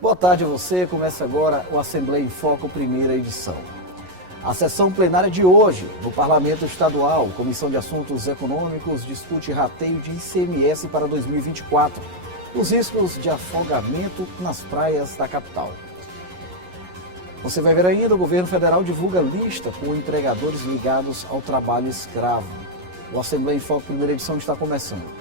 Boa tarde a você. Começa agora o Assembleia em Foco, primeira edição. A sessão plenária de hoje, no Parlamento Estadual, Comissão de Assuntos Econômicos, discute rateio de ICMS para 2024, os riscos de afogamento nas praias da capital. Você vai ver ainda, o governo federal divulga lista com empregadores ligados ao trabalho escravo. O Assembleia em Foco, primeira edição, está começando.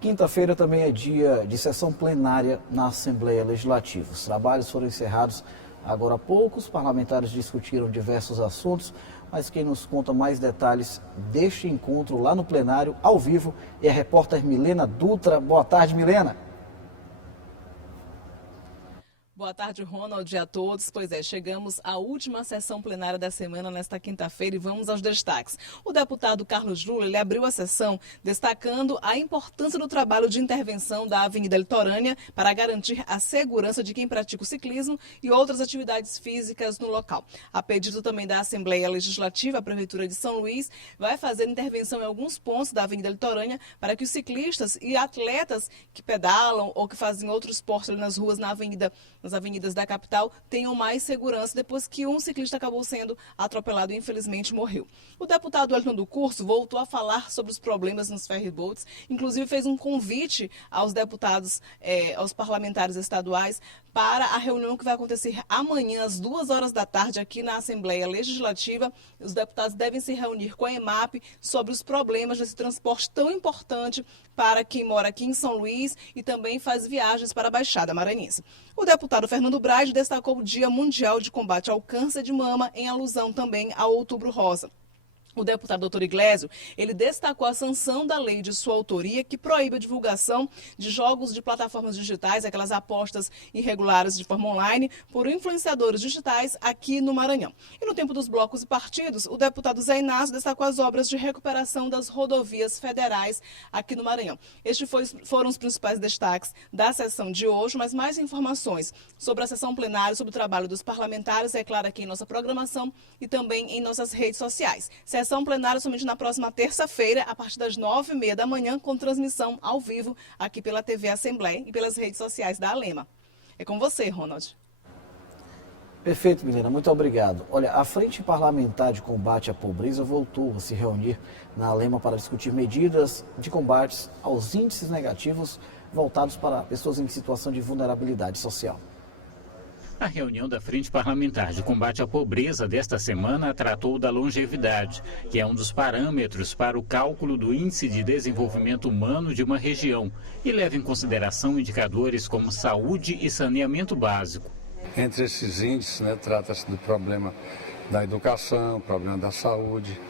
Quinta-feira também é dia de sessão plenária na Assembleia Legislativa. Os trabalhos foram encerrados agora há pouco, os parlamentares discutiram diversos assuntos, mas quem nos conta mais detalhes deste encontro lá no plenário, ao vivo, é a repórter Milena Dutra. Boa tarde, Milena. Boa tarde, Ronald, e a todos. Pois é, chegamos à última sessão plenária da semana nesta quinta-feira e vamos aos destaques. O deputado Carlos Lula, ele abriu a sessão destacando a importância do trabalho de intervenção da Avenida Litorânea para garantir a segurança de quem pratica o ciclismo e outras atividades físicas no local. A pedido também da Assembleia Legislativa, a Prefeitura de São Luís vai fazer intervenção em alguns pontos da Avenida Litorânea para que os ciclistas e atletas que pedalam ou que fazem outro esporte ali nas ruas, nas avenidas da capital, tenham mais segurança depois que um ciclista acabou sendo atropelado e infelizmente morreu. O deputado Wellington do Curso voltou a falar sobre os problemas nos ferryboats, inclusive fez um convite aos deputados, aos parlamentares estaduais, para a reunião que vai acontecer amanhã às 2h da tarde aqui na Assembleia Legislativa. Os deputados devem se reunir com a EMAP sobre os problemas desse transporte tão importante para quem mora aqui em São Luís e também faz viagens para a Baixada Maranhense. O deputado Fernando Braz destacou o Dia Mundial de Combate ao Câncer de Mama, em alusão também ao Outubro Rosa. O deputado Dr. Iglesio, ele destacou a sanção da lei de sua autoria que proíbe a divulgação de jogos de plataformas digitais, aquelas apostas irregulares de forma online, por influenciadores digitais aqui no Maranhão. E no tempo dos blocos e partidos, o deputado Zé Inácio destacou as obras de recuperação das rodovias federais aqui no Maranhão. Estes foram os principais destaques da sessão de hoje, mas mais informações sobre a sessão plenária, sobre o trabalho dos parlamentares, é claro, aqui em nossa programação e também em nossas redes sociais. Sessão plenária somente na próxima terça-feira, a partir das 9h30 da manhã, com transmissão ao vivo aqui pela TV Assembleia e pelas redes sociais da Alema. É com você, Ronald. Perfeito, Milena. Muito obrigado. Olha, a Frente Parlamentar de Combate à Pobreza voltou a se reunir na Alema para discutir medidas de combate aos índices negativos voltados para pessoas em situação de vulnerabilidade social. A reunião da Frente Parlamentar de Combate à Pobreza desta semana tratou da longevidade, que é um dos parâmetros para o cálculo do Índice de Desenvolvimento Humano de uma região e leva em consideração indicadores como saúde e saneamento básico. Entre esses índices, trata-se do problema da educação, problema da saúde,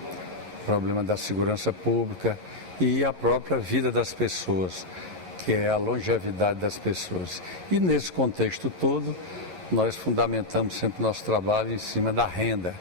problema da segurança pública e a própria vida das pessoas, que é a longevidade das pessoas. E nesse contexto todo, nós fundamentamos sempre nosso trabalho em cima da renda,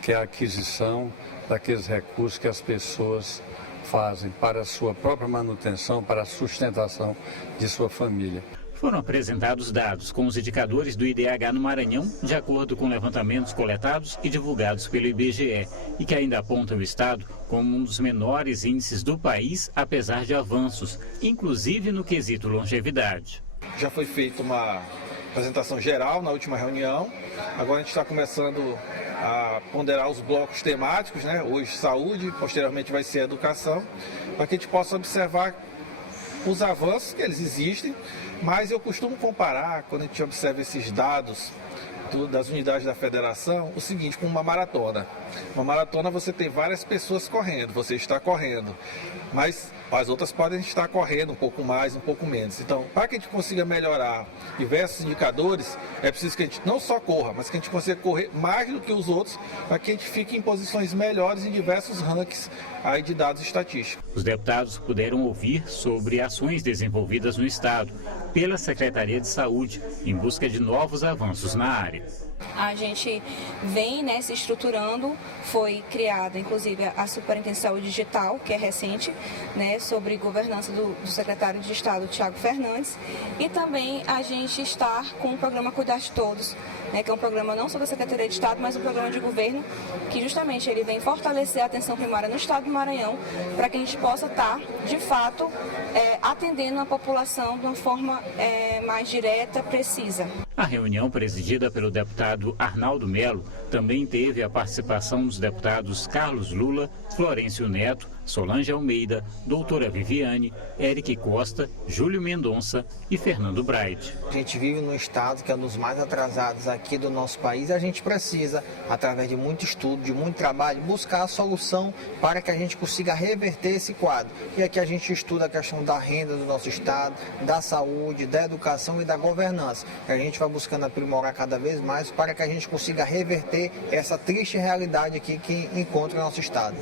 que é a aquisição daqueles recursos que as pessoas fazem para a sua própria manutenção, para a sustentação de sua família. Foram apresentados dados com os indicadores do IDH no Maranhão, de acordo com levantamentos coletados e divulgados pelo IBGE, e que ainda apontam o estado como um dos menores índices do país, apesar de avanços, inclusive no quesito longevidade. Já foi feita uma apresentação geral na última reunião. Agora a gente está começando a ponderar os blocos temáticos, Hoje saúde, posteriormente vai ser educação, para que a gente possa observar os avanços que eles existem, mas eu costumo comparar, quando a gente observa esses dados das unidades da federação, o seguinte, com uma maratona. Uma maratona você tem várias pessoas correndo, você está correndo, mas as outras podem estar correndo um pouco mais, um pouco menos. Então, para que a gente consiga melhorar diversos indicadores, é preciso que a gente não só corra, mas que a gente consiga correr mais do que os outros, para que a gente fique em posições melhores em diversos rankings aí de dados estatísticos. Os deputados puderam ouvir sobre ações desenvolvidas no estado pela Secretaria de Saúde em busca de novos avanços na área. A gente vem, né, se estruturando, foi criada inclusive a Superintendência de Saúde Digital, que é recente, né, sobre governança do secretário de Estado, Tiago Fernandes, e também a gente está com o programa Cuidar de Todos, né, que é um programa não só da Secretaria de Estado, mas um programa de governo, que justamente ele vem fortalecer a atenção primária no Estado do Maranhão, para que a gente possa estar, de fato, atendendo a população de uma forma mais direta, precisa. A reunião, presidida pelo deputado Arnaldo Melo, também teve a participação dos deputados Carlos Lula, Florencio Neto, Solange Almeida, doutora Viviane, Eric Costa, Júlio Mendonça e Fernando Braide. A gente vive num estado que é um dos mais atrasados aqui do nosso país e a gente precisa, através de muito estudo, de muito trabalho, buscar a solução para que a gente consiga reverter esse quadro. E aqui a gente estuda a questão da renda do nosso estado, da saúde, da educação e da governança. A gente vai buscando aprimorar cada vez mais para que a gente consiga reverter essa triste realidade aqui que encontra o nosso estado.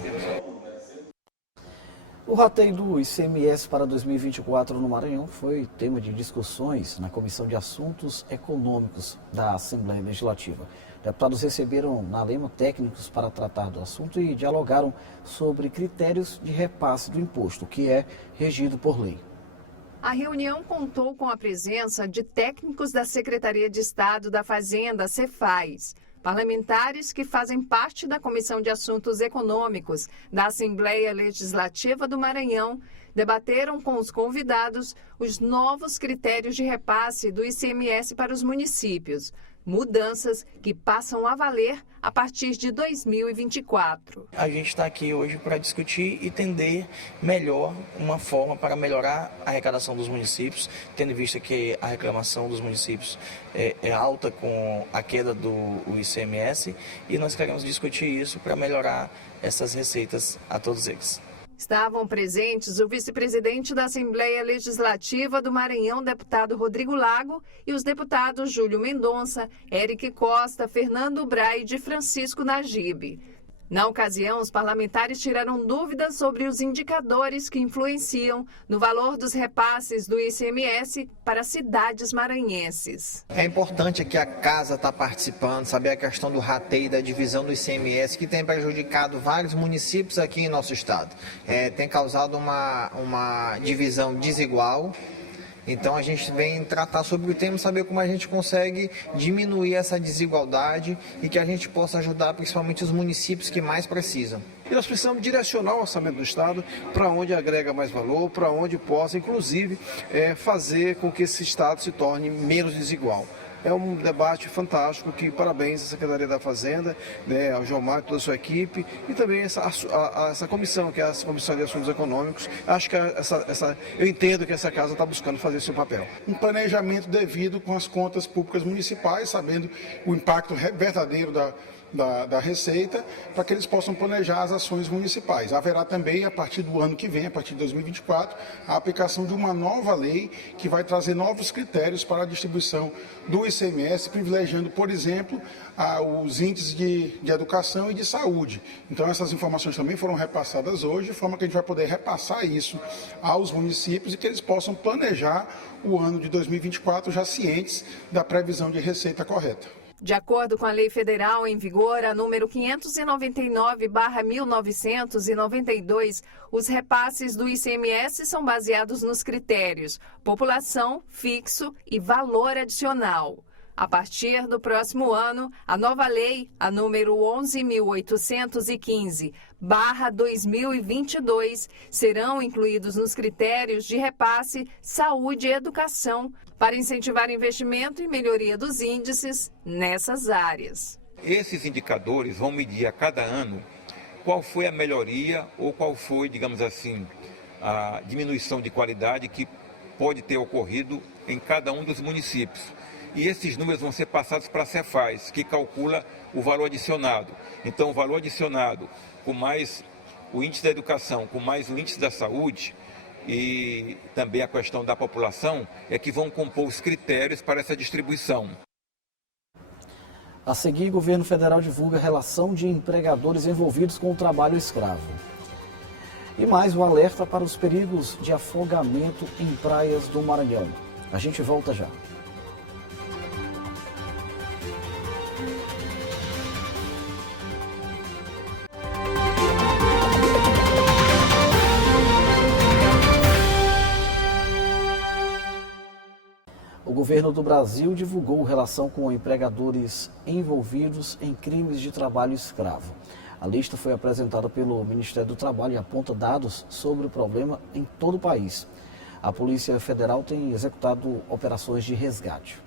O rateio do ICMS para 2024 no Maranhão foi tema de discussões na Comissão de Assuntos Econômicos da Assembleia Legislativa. Deputados receberam na Lema técnicos para tratar do assunto e dialogaram sobre critérios de repasse do imposto, que é regido por lei. A reunião contou com a presença de técnicos da Secretaria de Estado da Fazenda, Cefaz, parlamentares que fazem parte da Comissão de Assuntos Econômicos da Assembleia Legislativa do Maranhão, debateram com os convidados os novos critérios de repasse do ICMS para os municípios, mudanças que passam a valer a partir de 2024. A gente está aqui hoje para discutir e entender melhor uma forma para melhorar a arrecadação dos municípios, tendo em vista que a reclamação dos municípios é alta com a queda do ICMS, e nós queremos discutir isso para melhorar essas receitas a todos eles. Estavam presentes o vice-presidente da Assembleia Legislativa do Maranhão, deputado Rodrigo Lago, e os deputados Júlio Mendonça, Eric Costa, Fernando Braide e Francisco Nagibe. Na ocasião, os parlamentares tiraram dúvidas sobre os indicadores que influenciam no valor dos repasses do ICMS para cidades maranhenses. É importante que a casa está participando, saber a questão do rateio, da divisão do ICMS, que tem prejudicado vários municípios aqui em nosso estado. Tem causado uma divisão desigual. Então a gente vem tratar sobre o tema, saber como a gente consegue diminuir essa desigualdade e que a gente possa ajudar principalmente os municípios que mais precisam. E nós precisamos direcionar o orçamento do Estado para onde agrega mais valor, para onde possa, inclusive, fazer com que esse Estado se torne menos desigual. É um debate fantástico, que parabéns à Secretaria da Fazenda, né, ao João Marco e toda a sua equipe, e também essa comissão, que é a Comissão de Assuntos Econômicos. Acho que eu entendo que essa casa está buscando fazer seu papel. Um planejamento devido com as contas públicas municipais, sabendo o impacto verdadeiro da receita, para que eles possam planejar as ações municipais. Haverá também, a partir do ano que vem, a partir de 2024, a aplicação de uma nova lei que vai trazer novos critérios para a distribuição do ICMS, privilegiando, por exemplo, os índices de educação e de saúde. Então, essas informações também foram repassadas hoje, de forma que a gente vai poder repassar isso aos municípios e que eles possam planejar o ano de 2024 já cientes da previsão de receita correta. De acordo com a lei federal em vigor, a número 599/1992, os repasses do ICMS são baseados nos critérios população, fixo e valor adicional. A partir do próximo ano, a nova lei, a número 11.815/2022, serão incluídos nos critérios de repasse saúde e educação, para incentivar investimento e melhoria dos índices nessas áreas. Esses indicadores vão medir a cada ano qual foi a melhoria ou qual foi, digamos assim, a diminuição de qualidade que pode ter ocorrido em cada um dos municípios. E esses números vão ser passados para a Cefaz, que calcula o valor adicionado. Então, o valor adicionado, com mais o índice da educação, com mais o índice da saúde, e também a questão da população, é que vão compor os critérios para essa distribuição. A seguir, o governo federal divulga a relação de empregadores envolvidos com o trabalho escravo. E mais o alerta para os perigos de afogamento em praias do Maranhão. A gente volta já. governo do Brasil divulgou relação com empregadores envolvidos em crimes de trabalho escravo. A lista foi apresentada pelo Ministério do Trabalho e aponta dados sobre o problema em todo o país. A Polícia Federal tem executado operações de resgate.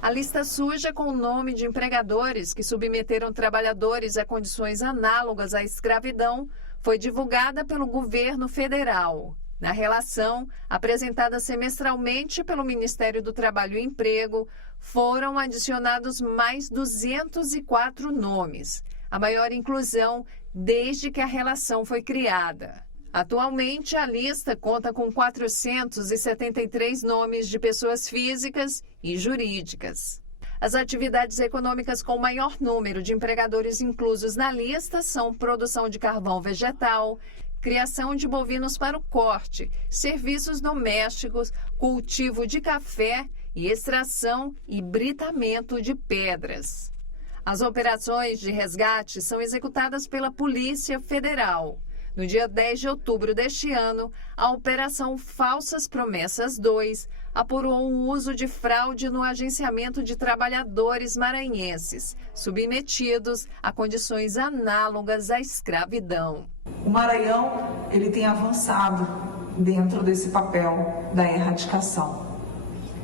A lista surge com o nome de empregadores que submeteram trabalhadores a condições análogas à escravidão, foi divulgada pelo governo federal. Na relação, apresentada semestralmente pelo Ministério do Trabalho e Emprego, foram adicionados mais 204 nomes, a maior inclusão desde que a relação foi criada. Atualmente, a lista conta com 473 nomes de pessoas físicas e jurídicas. As atividades econômicas com maior número de empregadores inclusos na lista são produção de carvão vegetal, criação de bovinos para o corte, serviços domésticos, cultivo de café e extração e britamento de pedras. As operações de resgate são executadas pela Polícia Federal. No dia 10 de outubro deste ano, a Operação Falsas Promessas 2 apurou o uso de fraude no agenciamento de trabalhadores maranhenses, submetidos a condições análogas à escravidão. O Maranhão, ele tem avançado dentro desse papel da erradicação.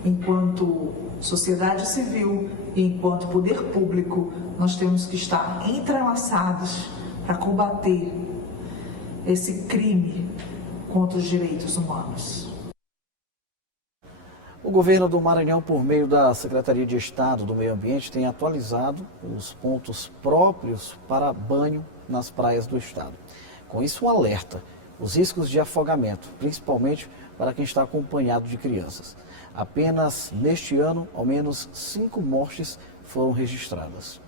Enquanto sociedade civil e enquanto poder público, nós temos que estar entrelaçados para combater esse crime contra os direitos humanos. O governo do Maranhão, por meio da Secretaria de Estado do Meio Ambiente, tem atualizado os pontos próprios para banho nas praias do estado. Com isso, um alerta: os riscos de afogamento, principalmente para quem está acompanhado de crianças. Apenas neste ano, ao menos 5 mortes foram registradas.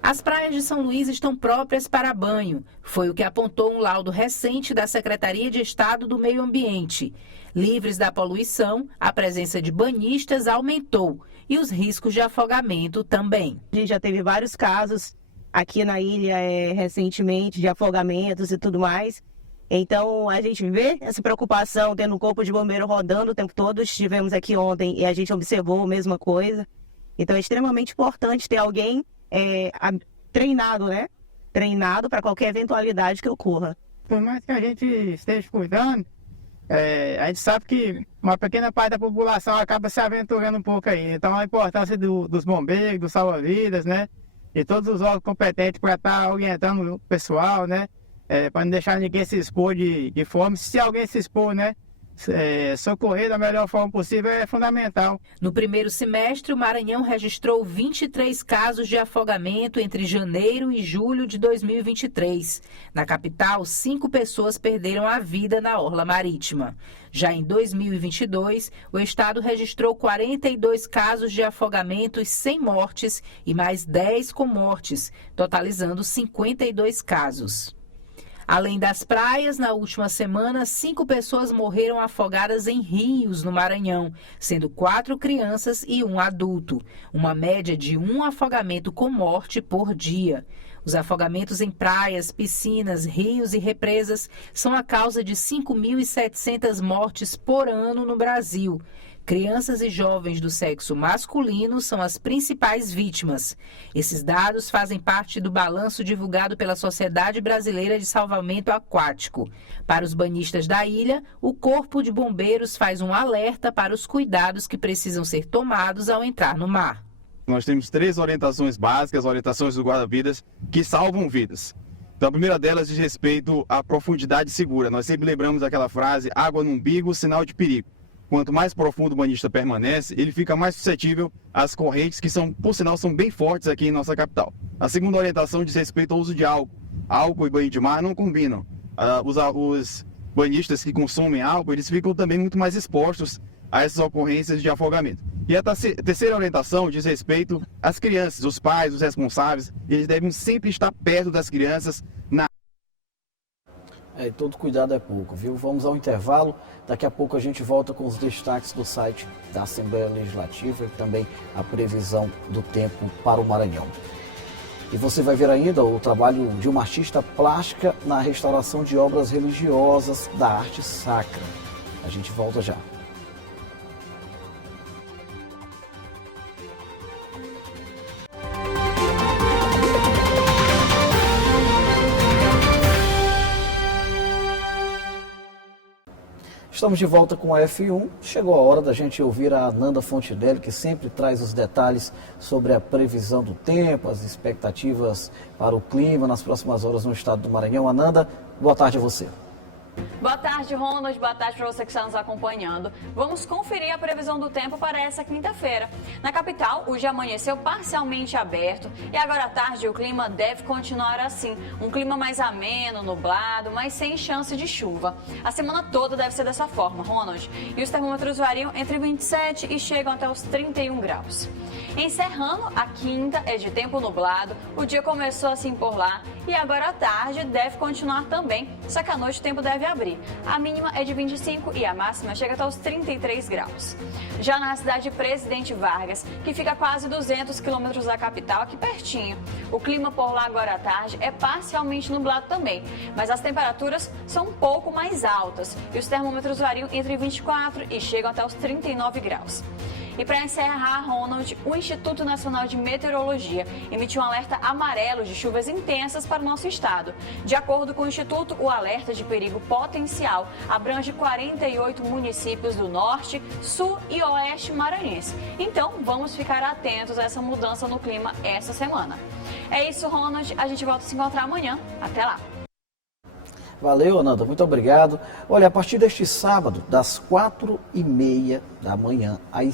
As praias de São Luís estão próprias para banho. Foi o que apontou um laudo recente da Secretaria de Estado do Meio Ambiente. Livres da poluição, a presença de banhistas aumentou e os riscos de afogamento também. A gente já teve vários casos aqui na ilha recentemente de afogamentos e tudo mais. Então a gente vê essa preocupação tendo um corpo de bombeiro rodando o tempo todo. Estivemos aqui ontem e a gente observou a mesma coisa. Então é extremamente importante ter alguém treinado, né? Treinado para qualquer eventualidade que ocorra. Por mais que a gente esteja cuidando, a gente sabe que uma pequena parte da população acaba se aventurando um pouco aí. Então a importância dos bombeiros, dos salva-vidas, né? E todos os órgãos competentes para estar orientando o pessoal, né? Para não deixar ninguém se expor de fome. Se alguém se expor, né? Socorrer da melhor forma possível é fundamental. No primeiro semestre, o Maranhão registrou 23 casos de afogamento entre janeiro e julho de 2023. Na capital, 5 pessoas perderam a vida na orla marítima. Já em 2022, o estado registrou 42 casos de afogamentos sem mortes e mais 10 com mortes, totalizando 52 casos. Além das praias, na última semana, 5 pessoas morreram afogadas em rios no Maranhão, sendo 4 crianças e 1 adulto, uma média de 1 afogamento com morte por dia. Os afogamentos em praias, piscinas, rios e represas são a causa de 5.700 mortes por ano no Brasil. Crianças e jovens do sexo masculino são as principais vítimas. Esses dados fazem parte do balanço divulgado pela Sociedade Brasileira de Salvamento Aquático. Para os banhistas da ilha, o Corpo de Bombeiros faz um alerta para os cuidados que precisam ser tomados ao entrar no mar. Nós temos 3 orientações básicas, orientações do guarda-vidas, que salvam vidas. Então, a primeira delas diz respeito à profundidade segura. Nós sempre lembramos aquela frase: água no umbigo, sinal de perigo. Quanto mais profundo o banhista permanece, ele fica mais suscetível às correntes, que são, por sinal, são bem fortes aqui em nossa capital. A segunda orientação diz respeito ao uso de álcool. Álcool e banho de mar não combinam. Os banhistas que consomem álcool, eles ficam também muito mais expostos a essas ocorrências de afogamento. E a terceira orientação diz respeito às crianças, os pais, os responsáveis. Eles devem sempre estar perto das crianças na todo cuidado é pouco, viu? Vamos ao intervalo. Daqui a pouco a gente volta com os destaques do site da Assembleia Legislativa e também a previsão do tempo para o Maranhão. E você vai ver ainda o trabalho de uma artista plástica na restauração de obras religiosas da arte sacra. A gente volta já. Estamos de volta com a F1. Chegou a hora da gente ouvir a Ananda Fontinelli, que sempre traz os detalhes sobre a previsão do tempo, as expectativas para o clima nas próximas horas no estado do Maranhão. Ananda, boa tarde a você. Boa tarde, Ronald. Boa tarde para você que está nos acompanhando. Vamos conferir a previsão do tempo para essa quinta-feira. Na capital, o dia amanheceu parcialmente aberto e agora à tarde o clima deve continuar assim. Um clima mais ameno, nublado, mas sem chance de chuva. A semana toda deve ser dessa forma, Ronald. E os termômetros variam entre 27 e chegam até os 31 graus. Encerrando, a quinta é de tempo nublado, o dia começou assim por lá e agora à tarde deve continuar também, só que à noite o tempo deve abrir. A mínima é de 25 e a máxima chega até os 33 graus. Já na cidade de Presidente Vargas, que fica a quase 200 quilômetros da capital, aqui pertinho. O clima por lá agora à tarde é parcialmente nublado também, mas as temperaturas são um pouco mais altas e os termômetros variam entre 24 e chegam até os 39 graus. E para encerrar, Ronald, o Instituto Nacional de Meteorologia emitiu um alerta amarelo de chuvas intensas para o nosso estado. De acordo com o Instituto, o alerta de perigo potencial abrange 48 municípios do norte, sul e oeste maranhense. Então, vamos ficar atentos a essa mudança no clima essa semana. É isso, Ronald. A gente volta a se encontrar amanhã. Até lá. Valeu, Ananda, muito obrigado. Olha, a partir deste sábado, das 4h30 da manhã às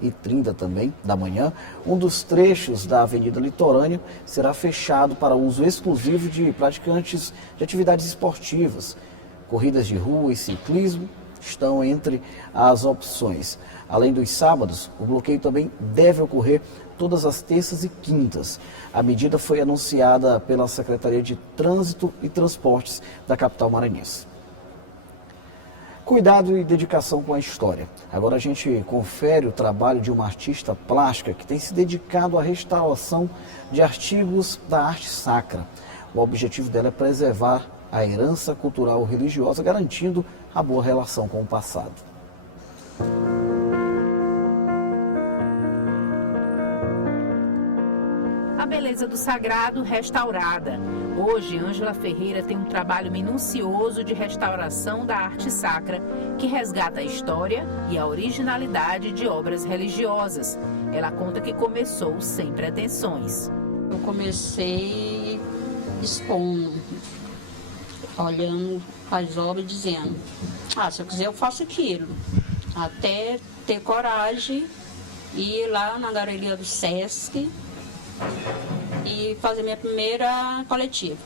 6h30 também da manhã, um dos trechos da Avenida Litorânea será fechado para uso exclusivo de praticantes de atividades esportivas. Corridas de rua e ciclismo estão entre as opções. Além dos sábados, o bloqueio também deve ocorrer todas as terças e quintas. A medida foi anunciada pela Secretaria de Trânsito e Transportes da capital maranhense. Cuidado e dedicação com a história. Agora a gente confere o trabalho de uma artista plástica que tem se dedicado à restauração de artigos da arte sacra. O objetivo dela é preservar a herança cultural religiosa, garantindo a boa relação com o passado. A beleza do sagrado restaurada. Hoje, Ângela Ferreira tem um trabalho minucioso de restauração da arte sacra, que resgata a história e a originalidade de obras religiosas. Ela conta que começou sem pretensões. Eu comecei expondo, olhando as obras e dizendo, se eu quiser eu faço aquilo. Até ter coragem e ir lá na galeria do Sesc e fazer minha primeira coletiva.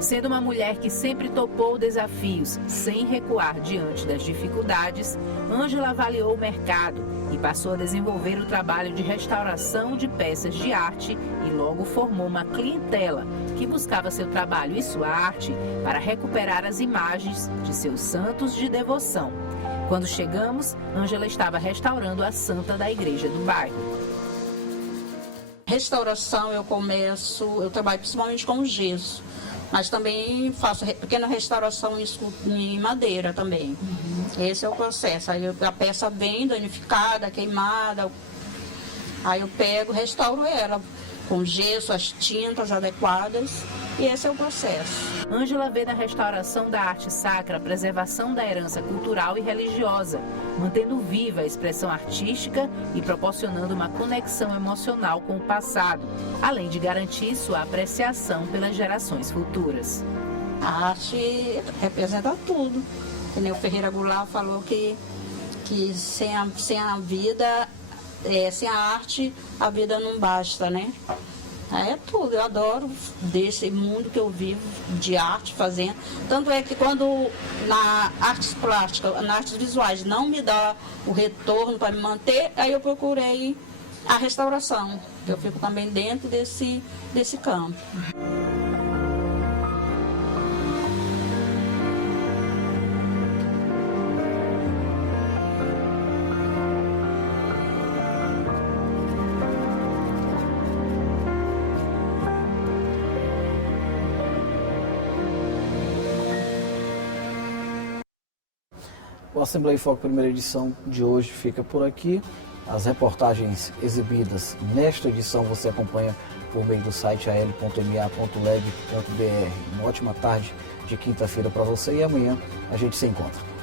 Sendo uma mulher que sempre topou desafios, sem recuar diante das dificuldades, Ângela avaliou o mercado e passou a desenvolver o trabalho de restauração de peças de arte e logo formou uma clientela que buscava seu trabalho e sua arte para recuperar as imagens de seus santos de devoção. Quando chegamos, Ângela estava restaurando a santa da igreja do bairro. Restauração eu trabalho principalmente com gesso, mas também faço pequena restauração em madeira também. Esse é o processo. Aí a peça vem danificada, queimada, aí eu pego, restauro ela com gesso, as tintas adequadas, e esse é o processo. Ângela vê na restauração da arte sacra a preservação da herança cultural e religiosa, mantendo viva a expressão artística e proporcionando uma conexão emocional com o passado, além de garantir sua apreciação pelas gerações futuras. A arte representa tudo. Que nem o Ferreira Goulart falou que sem a vida, sem a arte, a vida não basta, né? É tudo, eu adoro desse mundo que eu vivo de arte fazendo. Tanto é que quando na artes plásticas, nas artes visuais não me dá o retorno para me manter, aí eu procurei a restauração. Eu fico também dentro desse campo. O Assembleia em Foco, primeira edição de hoje, fica por aqui. As reportagens exibidas nesta edição você acompanha por meio do site al.ma.leg.br. Uma ótima tarde de quinta-feira para você e amanhã a gente se encontra.